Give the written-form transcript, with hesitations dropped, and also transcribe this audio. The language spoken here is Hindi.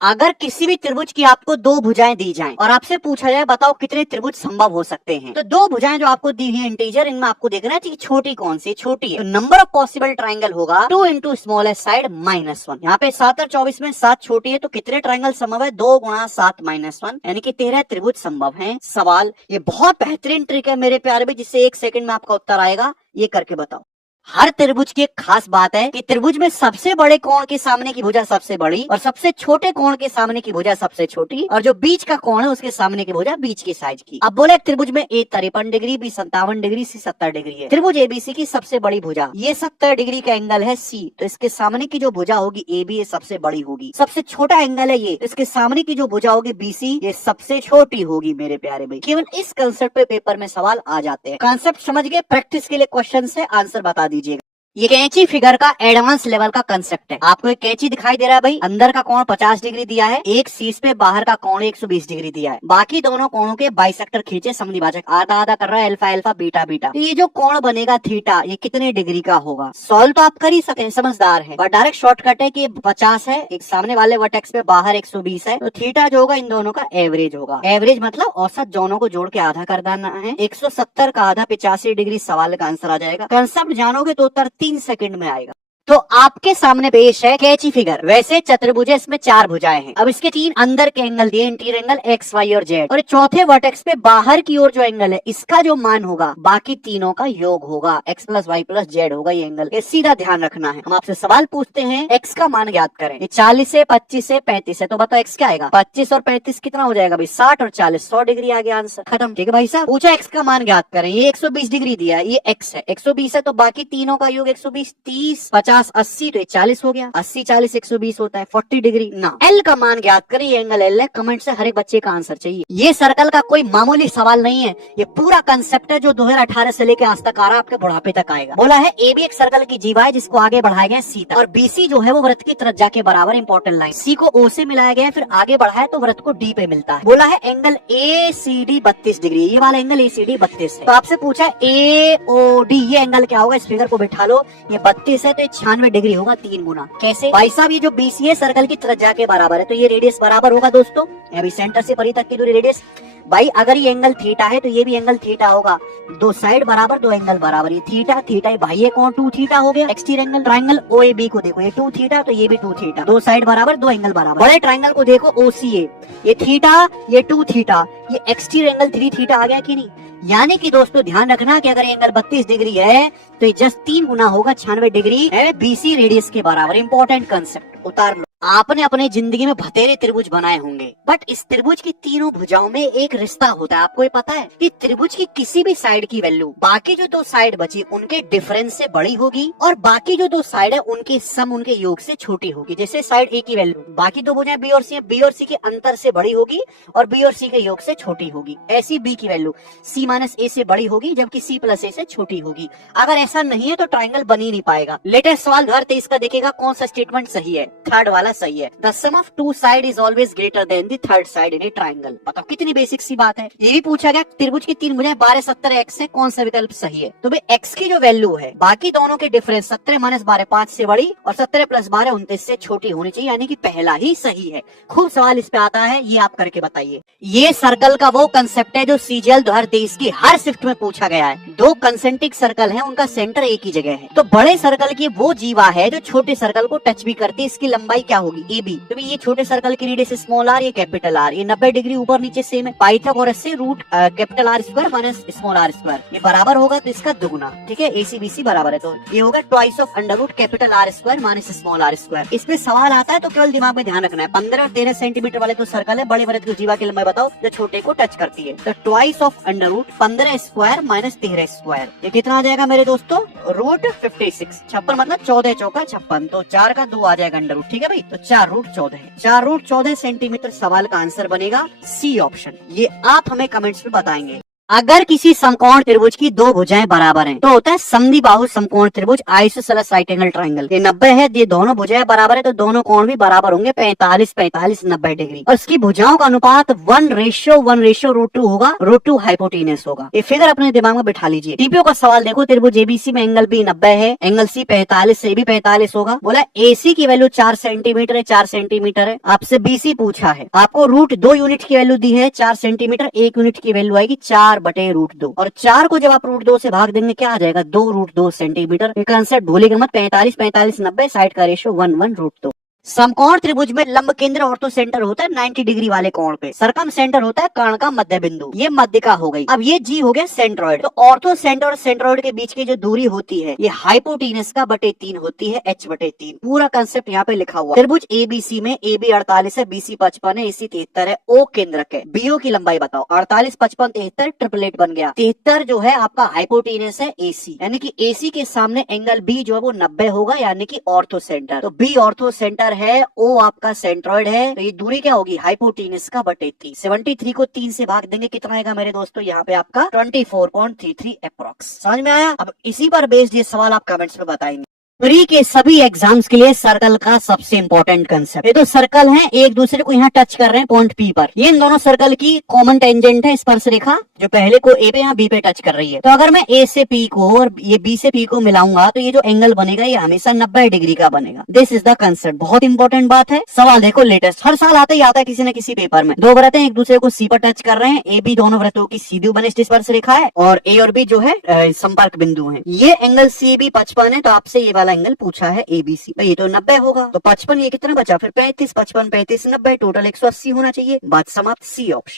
अगर किसी भी त्रिभुज की आपको दो भुजाएं दी जाएं और आपसे पूछा जाए बताओ कितने त्रिभुज संभव हो सकते हैं, तो दो भुजाएं जो आपको दी हुई इंटीजर, इनमें आपको देखना है कि छोटी कौन सी छोटी है। तो नंबर ऑफ पॉसिबल ट्राइंगल होगा 2 इंटू स्मॉलेस्ट साइड -1। यहाँ पे 7 और 24 में 7 छोटी है, तो कितने ट्राइंगल संभव है? 2 गुणा 7 -1 यानी कि 13 त्रिभुज संभव है। सवाल ये बहुत बेहतरीन ट्रिक है मेरे प्यारे भी, जिससे 1 सेकंड में आपका उत्तर आएगा। ये करके बताओ। हर त्रिभुज की एक खास बात है कि त्रिभुज में सबसे बड़े कोण के सामने की भुजा सबसे बड़ी और सबसे छोटे कोण के सामने की भुजा सबसे छोटी, और जो बीच का कोण है उसके सामने की भुजा बीच की साइज की। अब बोले त्रिभुज में ए 53 डिग्री, बी 57 डिग्री, सी 70 डिग्री है। त्रिभुज एबीसी की सबसे बड़ी भुजा ये 70 डिग्री का एंगल है सी, तो इसके सामने की जो भुजा होगी ए बी ये सबसे बड़ी होगी। सबसे छोटा एंगल है ये, तो इसके सामने की जो भुजा होगी बीसी ये सबसे छोटी होगी। मेरे प्यारे भाई, केवल इस कंसेप्ट पे पेपर में सवाल आ जाते हैं। कंसेप्ट समझ गए? प्रैक्टिस के लिए क्वेश्चन से आंसर बता दीजिएगा। ये कैंची फिगर का एडवांस लेवल का कंसेप्ट है। आपको एक कैंची दिखाई दे रहा है भाई, अंदर का कोण 50 डिग्री दिया है, एक शीर्ष पे बाहर का कोण 120 डिग्री दिया है। बाकी दोनों कोणों के बाइसेक्टर खींचे, समद्विभाजक आधा आधा कर रहा है, अल्फा अल्फा बीटा बीटा। तो ये जो कोण बनेगा थीटा, ये कितने डिग्री का होगा? सॉल्व तो आप कर ही सकते हैं, समझदार है, बट डायरेक्ट शॉर्टकट है कि 50 है, एक सामने वाले वर्टेक्स पे बाहर 120 है, तो थीटा जो होगा इन दोनों का एवरेज होगा। एवरेज मतलब औसत, दोनों को जोड़ के आधा कर देना है। 170 का आधा 85 डिग्री। सवाल का आंसर आ जाएगा। कंसेप्ट जानोगे तो उत्तर 3 सेकंड में आएगा। तो आपके सामने पेश है कैंची फिगर। वैसे चतुर्भुज है, इसमें 4 भुजाएं हैं। अब इसके 3 अंदर के एंगल दिए, इंटीरियर एंगल एक्स वाई और जेड, और चौथे वर्टेक्स पे बाहर की ओर जो एंगल है इसका जो मान होगा बाकी तीनों का योग होगा, x plus y plus z होगा ये एंगल। ये सीधा ध्यान रखना है। हम आपसे सवाल पूछते हैं एक्स का मान ज्ञात करें। ये 40 है, 25 है, 35 है, तो बताओ एक्स क्या आएगा? 25 और 35 कितना हो जाएगा भाई? 60 और 40 100 डिग्री आ गया आंसर, खत्म। ठीक है भाई साहब, पूछा एक्स का मान ज्ञात करें। ये 120 डिग्री दिया है, ये एक्स है, 120 है, तो बाकी तीनों का योग 120, 30 50 80, तो 40 हो गया। 80 40 120 होता है 40 डिग्री ना। एल का मान ज्ञात करें, ये एंगल एल है। कमेंट से हर एक बच्चे का आंसर चाहिए। ये सर्कल का कोई मामूली सवाल नहीं है, ये पूरा कंसेप्ट है जो 2018 से लेकर आज तक आ रहा, आपके बुढ़ापे तक आएगा। बोला है ए बी एक सर्कल की जीवा है जिसको आगे बढ़ाया गया सी तक, और बीसी जो है वो वृत्त की त्रिज्या के बराबर इंपॉर्टेंट लाइन। सी को ओ से मिलाया गया, फिर आगे बढ़ाया तो वृत्त को डी पे मिलता है। बोला है angle A C D 32 degree, ये वाला एंगल ए सी डी 32 है। तो आपसे पूछा ए ओ डी, ये एंगल क्या होगा? इस फिगर को बिठा लो, ये 32 है तो 96 डिग्री होगा 3 गुना। कैसे भाई साहब? ये जो बीसी है सर्कल की त्रिज्या के बराबर है, तो ये रेडियस बराबर होगा दोस्तों, अभी सेंटर से परी तक की दूरी रेडियस। भाई अगर ये एंगल थीटा है तो ये भी एंगल थीटा होगा। दो साइड बराबर, दो एंगल बराबर। ये थीटा थीटा भाई, ये कौन 2 थीटा हो गया। Exterior angle triangle O A B को देखो, ये 2 थीटा, तो ये भी 2 थीटा। दो साइड बराबर, दो एंगल बराबर। बड़े ट्राइंगल को देखो ओ सी ए, ये थीटा, ये 2 थीटा, ये एक्सटीरियर एंगल 3 थीटा आ गया कि नहीं? यानी कि दोस्तों ध्यान रखना कि अगर एंगल 32 डिग्री है तो ये जस्ट 3 गुना होगा, 96 डिग्री है बीसी रेडियस के बराबर। इंपॉर्टेंट कंसेप्ट उतार लो। आपने अपनी जिंदगी में बथेरे त्रिभुज बनाए होंगे, बट इस त्रिभुज की तीनों भुजाओं में एक रिश्ता होता है। आपको ये पता है कि त्रिभुज की किसी भी साइड की वैल्यू बाकी जो 2 साइड बची उनके डिफरेंस से बड़ी होगी, और बाकी जो 2 साइड है उनके सम, उनके योग से छोटी होगी। जैसे साइड ए की वैल्यू बाकी 2 भुजाएं बी और सी, बी और सी के अंतर से बड़ी होगी और बी और सी के योग से छोटी होगी। ऐसी बी की वैल्यू सी माइनस ए से बड़ी होगी, जबकि सी प्लस ए से छोटी होगी। अगर ऐसा नहीं है तो ट्राइंगल बन ही नहीं पाएगा। लेटेस्ट सवाल 2023 का देखिएगा कौन सा स्टेटमेंट सही है। थर्ड वाला सही है। The sum of 2 side is always greater than the third side in a triangle. बताओ कितनी बेसिक सी बात है। ये भी पूछा गया त्रिभुज की 3 भुजाएं 12 70 एक्स है, कौन सा विकल्प सही है? तो भाई एक्स की जो वैल्यू है बाकी दोनों के डिफरेंस 17 माइनस 12 5 से बड़ी और 17 प्लस 12 29 से छोटी होनी चाहिए, यानी कि पहला ही सही है। खूब सवाल इस पे आता है, ये आप करके बताइए। ये सर्कल का वो कंसेप्ट है जो सीजीएल 2023 की हर शिफ्ट में पूछा गया है। 2 कंसेंट्रिक सर्कल है, उनका सेंटर एक ही जगह है। तो बड़े सर्कल की वो जीवा है जो छोटे सर्कल को टच भी करती है, इसकी लंबाई क्या होगी? A B. तो ये छोटे सर्कल की रेडियस स्मॉल आर, ये कैपिटल आर, ये 90 डिग्री ऊपर नीचे सेम है। पाइथागोरस से root capital R square minus small r square, ये बराबर होगा तो इसका दुगुना। ठीक है, एसी बीसी बराबर है, तो ये होगा twice of under root capital R square minus small r square. इसमें सवाल आता है तो केवल दिमाग में ध्यान रखना है। 15 और 13 सेंटीमीटर वाले तो सर्कल है, बड़े वृत्त की जीवा की लंबाई बताओ जो छोटे को टच करती है। तो twice of under root 15 square minus 13 square, ये कितना आ जाएगा मेरे दोस्तों? रूट 56। 56 मतलब 14 चौका 56, तो 4 का 2 आ जाएगा अंडर रूट। ठीक है भाई, तो 4 रूट 14 है। 4 रूट 14 सेंटीमीटर सवाल का आंसर बनेगा सी ऑप्शन। ये आप हमें कमेंट्स में बताएंगे। अगर किसी समकोण त्रिभुज की दो भुजाएं बराबर हैं तो होता है समद्विबाहु समकोण त्रिभुज, आइसोसेलेस राइट एंगल ट्राइंगल। ये 90 है, ये दोनों भुजाएं बराबर है तो दोनों कोण भी बराबर होंगे 45 45 90 डिग्री। और इसकी भुजाओं का अनुपात 1:1:√2 होगा। √2 हाइपोटेनस होगा। ये फिगर अपने दिमाग में बिठा लीजिए। टीपीओ का सवाल देखो, त्रिभुज एबीसी में एंगल बी 90 है, एंगल सी 45 से भी 45 होगा। बोला एसी की वैल्यू 4 सेंटीमीटर है, 4 सेंटीमीटर है। आपसे बीसी पूछा है, आपको √2 यूनिट की वैल्यू दी है 4 सेंटीमीटर, 1 यूनिट की वैल्यू आएगी 4/√2। और 4 को जब आप √2 से भाग देंगे क्या आ जाएगा, 2√2 सेंटीमीटर। ये कंसेप्ट भूलेगा मत। 45 45 90, साइड का रेशियो 1:1√2। समकोण त्रिभुज में लंब केंद्र ऑर्थो सेंटर होता है 90 डिग्री वाले कोण पे, सरकम सेंटर होता है कर्ण का मध्य बिंदु। ये मध्यिका हो गई। अब ये जी हो गया सेंट्रॉइड। तो ऑर्थो सेंटर और सेंट्रॉइड के बीच की जो दूरी होती है ये हाइपोटेनस का /3 होती है, h/3। पूरा कंसेप्ट यहाँ पे लिखा हुआ। त्रिभुज एबीसी में AB 48 है, BC 55 है, AC 73 है, O केंद्रक है। BO की लंबाई बताओ। 48 55 73 ट्रिपलेट बन गया। 73 जो है आपका हाइपोटेनस है AC, यानी कि AC के सामने एंगल B जो है वो 90 होगा, यानी कि ऑर्थो सेंटर। तो B ऑर्थो सेंटर है, O आपका सेंट्रॉइड है, तो ये दूरी क्या होगी, हाइपोटेनस का /3। 73 को 3 से भाग देंगे, कितना आएगा मेरे दोस्तों, यहाँ पे आपका 24.33 अप्रॉक्स। समझ में आया? अब इसी पर बेस्ड ये सवाल आप कमेंट्स में बताएंगे। प्री के सभी एग्जाम्स के लिए सर्कल का सबसे इंपॉर्टेंट कंसेप्ट। ये तो सर्कल हैं, एक दूसरे को यहाँ टच कर रहे हैं पॉइंट पी पर। ये इन दोनों सर्कल की कॉमन टेंजेंट है, स्पर्श रेखा, जो पहले को ए पे यहाँ बी पे टच कर रही है। तो अगर मैं ए से पी को और ये बी से पी को मिलाऊंगा तो ये जो एंगल बनेगा ये हमेशा 90 डिग्री का बनेगा। This is the concept. बहुत इंपॉर्टेंट बात है। सवाल देखो लेटेस्ट, हर साल आता ही आता है किसी न किसी पेपर में। दो वृत्तें एक दूसरे को सी पर टच कर रहे हैं, ए बी दोनों वृत्तों की सीधी बनिष्ठ स्पर्श रेखा है और ए और बी जो है संपर्क बिंदु है। ये एंगल सी बी 55 है, तो आपसे ये वाला एंगल पूछा है एबीसी। ये तो 90 होगा, तो 55 ये कितना बचा, फिर 35 55 35 90, टोटल 180 होना चाहिए। बात समाप्त। C option.